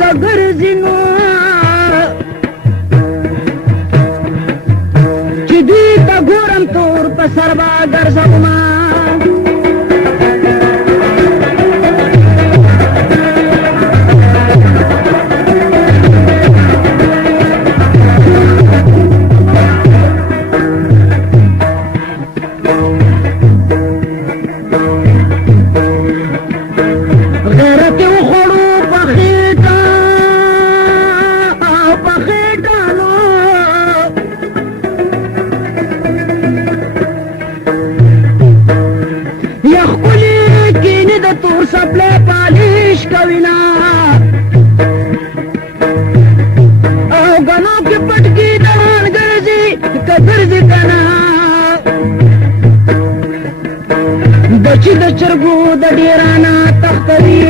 का गर्जिनो चिदी का घोरम तोर पसरवा गर्जमा د چرګو د ډیرانا تختري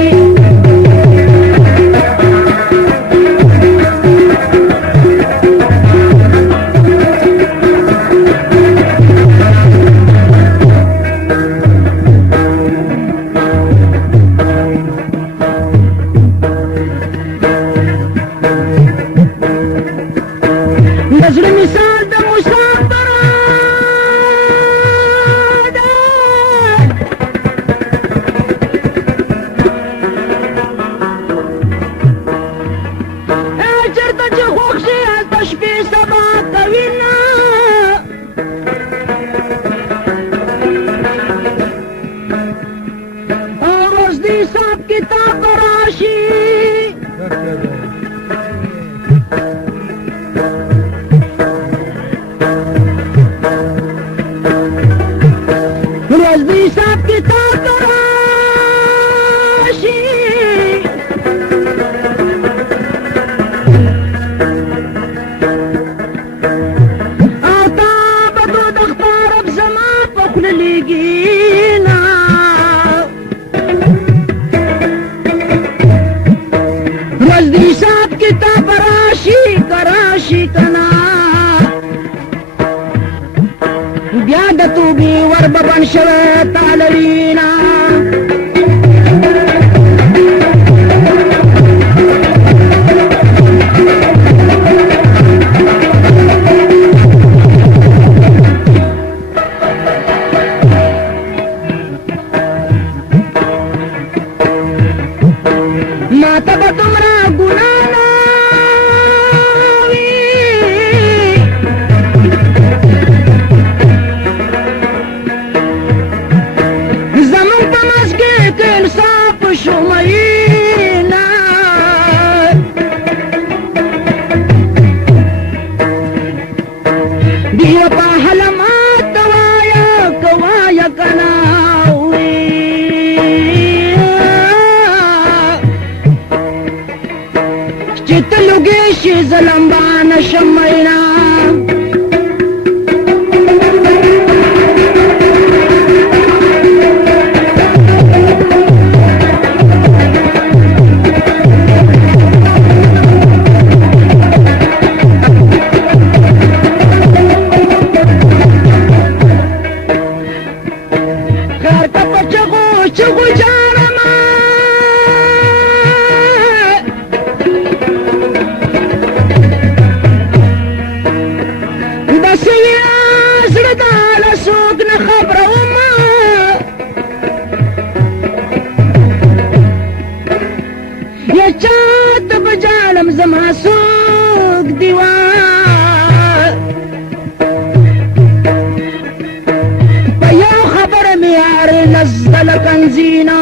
نظر مثال د مسافر بیا د توبې ور ببن شوی تالرینا ماته به دومره ګناه نه زلمبان شمینا घर का पचगो चगो जानमा چات بجالم زما سوق دیوار په یو خبر میار نزل کنزینا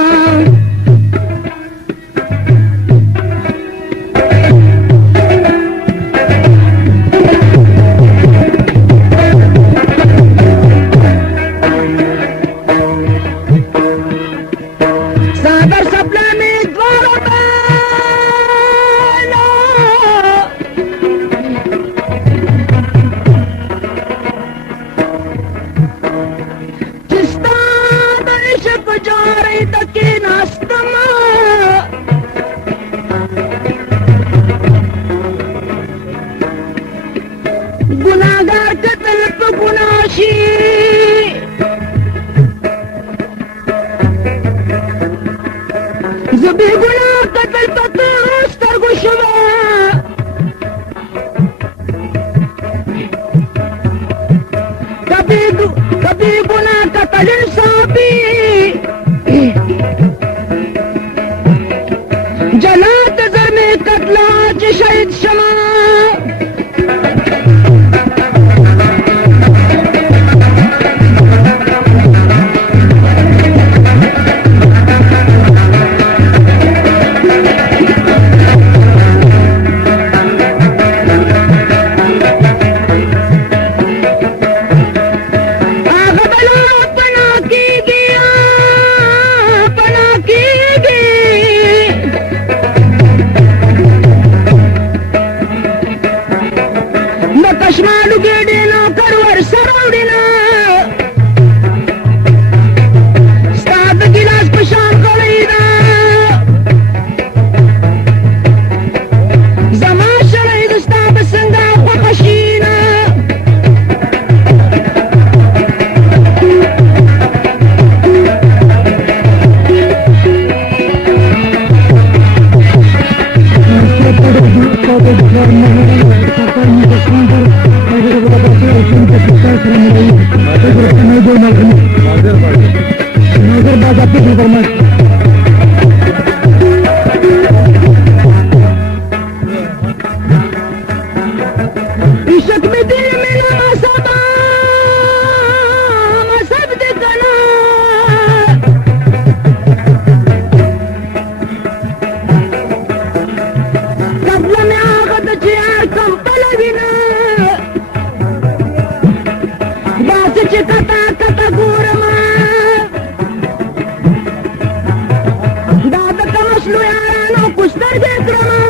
صابر سپلا می دوارو गुनाहगार कत्ल पे गुनाशी जबी गुनाह कत्ल पे स्तर इशक में दिल में ना सबा सब दिखना कब्ल में आगत चियार कंपल विना बास चिकता कता गुरमा दाद कमसलु यारानो कुस्तर बेक्रमा